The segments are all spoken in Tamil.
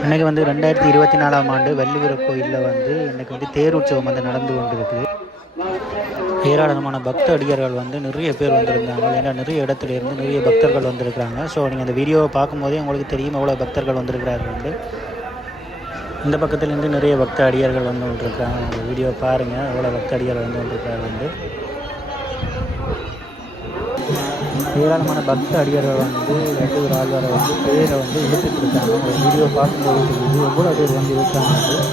இன்றைக்கி வந்து 2024ஆம் ஆண்டு வள்ளியூர் கோயிலில் வந்து இன்றைக்கி வந்து தேர் உற்சவம் வந்து நடந்து கொண்டிருக்குது. ஏராளமான பக்த அடியார்கள் வந்து நிறைய பேர் வந்திருந்தாங்க. ஏன்னா நிறைய இடத்துல இருந்து நிறைய பக்தர்கள் வந்திருக்கிறாங்க. ஸோ நீங்கள் அந்த வீடியோவை பார்க்கும்போதே உங்களுக்கு தெரியும் எவ்வளோ பக்தர்கள் வந்திருக்கிறார்கள் வந்து. இந்த பக்கத்துலேருந்து நிறைய பக்த அடியார்கள் வந்து கொண்டிருக்கிறாங்க. அந்த வீடியோ பாருங்கள் எவ்வளோ பக்த அடியார்கள் வந்து கொண்டிருக்கிறார்கள் வந்து. ஏராளமான பக்த அடியார்கள் வந்து வள்ளியூர் ஆழ்வாரை வந்து பேரை வந்து இழுத்துட்டு இருக்காங்க. அந்த வீடியோ பார்க்கும்போது தெரியுது எவ்வளோ பேர் வந்து இருக்காங்க வந்து.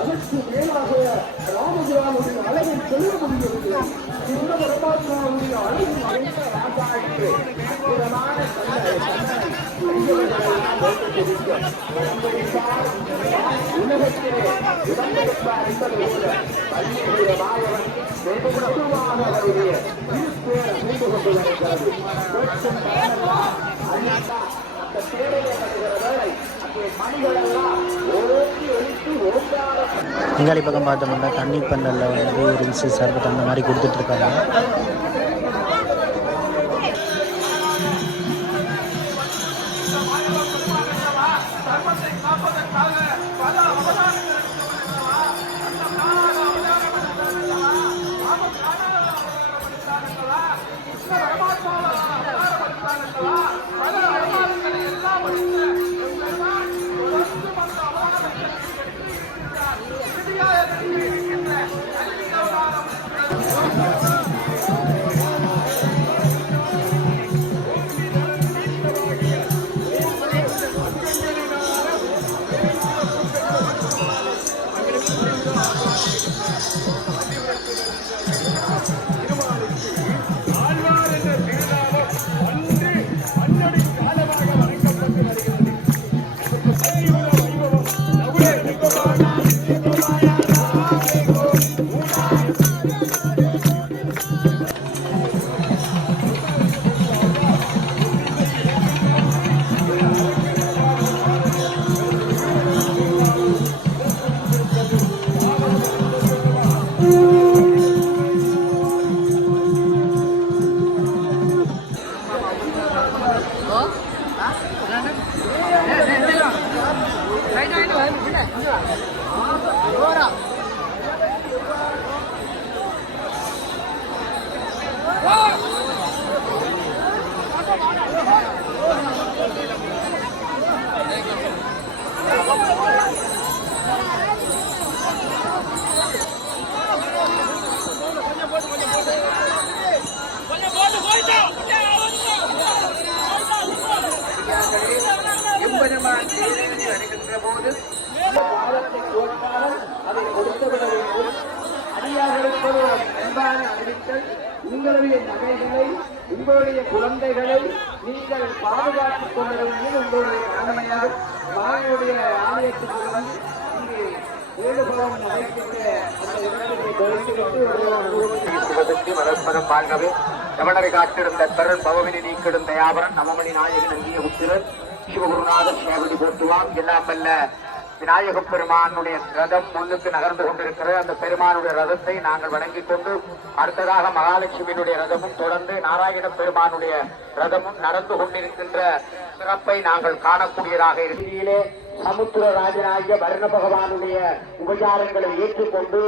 அதற்கு மேலாக ராமபிரானுடைய அழகை சொல்ல முடியவில்லை. இந்த பரமாத்மாவுடைய அழகின் ராஜாவுக்கு உலகத்திலே இடம்பெற்றார் என்பதை விட பள்ளியுடைய நாயகன் வெகுவாக அவருடைய செய்து கொண்டு வருகிறது. அந்த தேவையை கட்டுகிற வேலை இங்காளி பக்கம் பார்த்தோம்னா தண்ணீர் பந்தலில் வந்து ரில்ஸு சர்பத் அந்த மாதிரி கொடுத்துட்ருக்காங்க. உங்களுடைய நகைகளை உங்களுடைய குழந்தைகளை நீங்கள் பாதுகாத்துக் கொள்ள வேண்டியது உங்களுடைய கடமையாக மாயனுடைய ஆலயத்துக்கு வந்து இங்கே வேண்டுகோளம் நடைபெற்ற அந்த இடத்தை மரஸ்பரம் பார்க்கவே தமிழரை காட்டிருந்த பெருள் பவமினி நீக்கிடும் தயாபரன் நமமணி நாயகன் அங்கிய உத்திரர் சிவகுருநாதர் சேவடி போற்றுவாம் எல்லாம் வல்ல விநாயக பெருமானுடைய ரதம் முன்னுக்கு நகர்ந்து கொண்டிருக்கிற அந்த பெருமானுடைய ரதத்தை நாங்கள் வணங்கிக் கொண்டு அடுத்ததாக மகாலட்சுமியினுடைய ரதமும் தொடர்ந்து நாராயண பெருமானுடைய ரதமும் நடந்து கொண்டிருக்கின்ற சிறப்பை நாங்கள் காணக்கூடியதாக இருக்கிறீர்களே. சமுத்திரராஜனாகிய வர்ண பகவானுடைய உபச்சாரங்களை ஏற்றுக்கொண்டு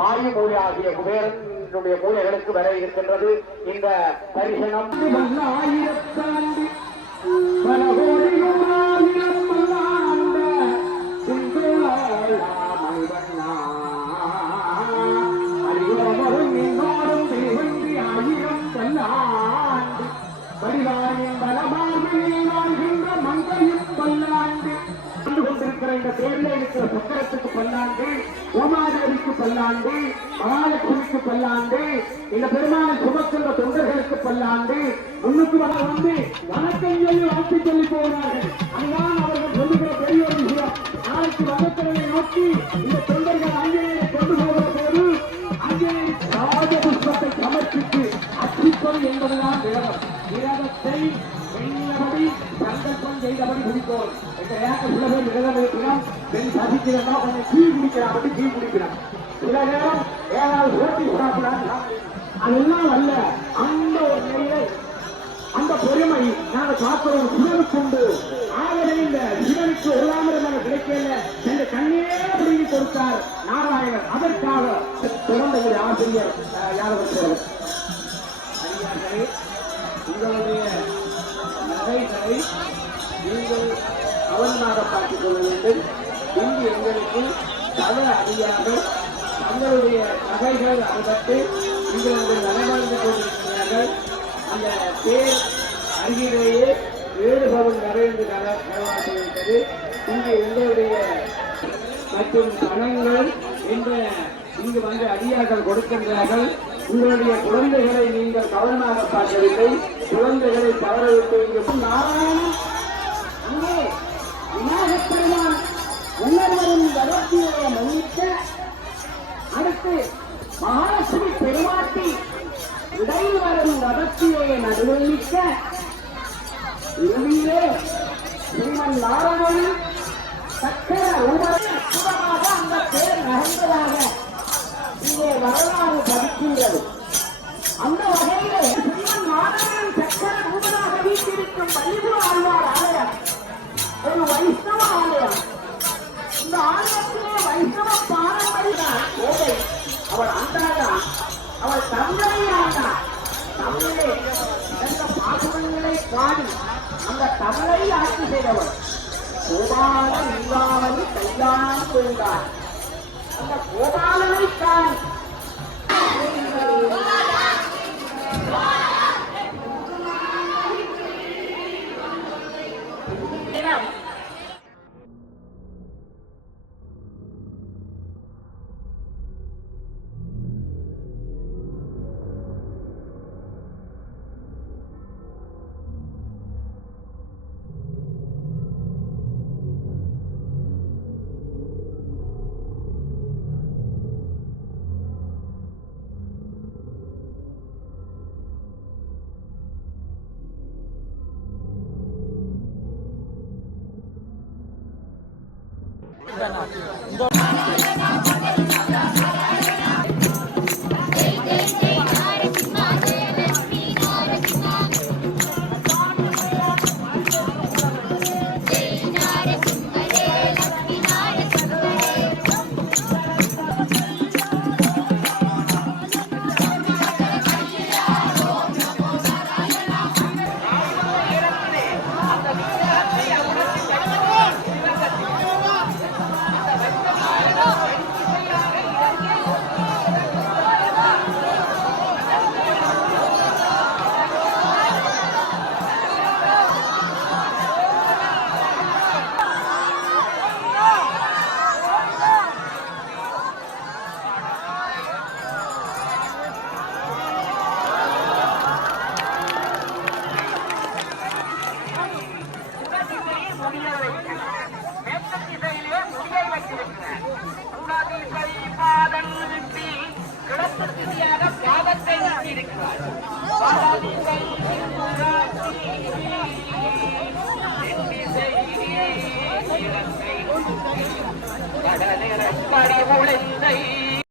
வாயு மூலை ஆகிய குபேரனுடைய மூலைகளுக்கு வர இருக்கின்றது இந்த தரிசனம். Mangana பல்லாண்டு, உமாதேவிக்கு பல்லாண்டு, மகாலட்சுமிக்கு பல்லாண்டு, இந்த பெருமானை சுமக்கின்ற தொண்டர்களுக்கு பல்லாண்டு, முன்னுக்கு வந்து வணக்கம் சொல்லி வாழ்த்து சொல்லி போகிறார்கள். அதுதான் அவர்கள் சொல்லுகிற பெரிய ஒரு விஷயம். நாளைக்கு வனத்திறனை நோக்கி இந்த தொண்டர்கள் அங்கேயே கொண்டு போகிற போது அங்கே ராஜபுஷ்பத்தை சமர்ப்பித்து அச்சிப்பது என்பதுதான் விரதம். விரதத்தை எண்ணபடி சங்கல்பம் செய்தபடி குடிப்போம். சில பேர் விரதம் இருக்கிறோம், பெண் சதிக்கிறதா கொஞ்சம் கீ குடிக்கிறான், அப்படி கீ குடிக்கிறான். சில நேரம் ஏதாவது ஓட்டி சாப்பிடாங்க. அதெல்லாம் அல்ல. அந்த ஒரு நிலையை, அந்த பெருமை நாங்கள் காக்கிறோம் சிவனுக்கு உண்டு. ஆகவே இந்த சிவனுக்கு ஒருலாமல் கிடைக்கல என்று கண்ணே பிடிங்கி கொடுத்தார் நாராயணர். அதற்காக பிறந்த ஒரு ஆசிரியர் யாதவர் ஐயாக்களே, உங்களுடைய நகைகளை நீங்கள் கவனமாக பார்த்துக் கொள்ள வேண்டும். இங்கு எங்களுக்கு தவ அதிகாக தங்களுடைய நகைகள் அறுபட்டு நீங்கள் நடமாழ்ந்து கொண்டிருக்கிறார்கள். அந்த பேர் அருகிலேயே 7 பவுன் நிறைந்து நடமாட்டது. இங்கு எங்களுடைய மற்றும் பணங்கள் என்ற இங்கு வந்து அடியார்கள் கொடுக்கின்றார்கள். உங்களுடைய குழந்தைகளை நீங்கள் கவனமாக பார்க்கவில்லை. குழந்தைகளை தவறவிட்டு இங்கு நாராயணன் அங்கே விநாயகப் பெருமான் உணர்வரும் வளர்ச்சியை மன்னிக்க, அடுத்து மகாலட்சுமி பெருமாட்டி இடையில் வரும் வளர்ச்சியை நடுவழிக்க, இறுதியிலே ஸ்ரீமன் நாராயணன் சக்கர உபமாக அந்த பேர் நகர்ந்ததாக இங்கே வரலாறு பதிக்கின்றது. அந்த வகையிலே ஸ்ரீமன் நாராயணன் சக்கர ரூபனாக வீட்டிருக்கும் பள்ளிபுர ஆழ்வார் ஆலயம் ஒரு வைஷ்ணவ ஆலயம். இந்த ஆலயத்திலே வைஷ்ணவ பாரம்பரிய கோவை. அவள் ஆண்டாதான், அவள் தமிழை ஆண்டார். தமிழே என்ற பாசுரங்களை பாடி அந்த தமிழை ஆட்சி செய்தவள். கோபால நீங்காவலி கையான் கொண்டார். அந்த கோபாலனை தான் கடலை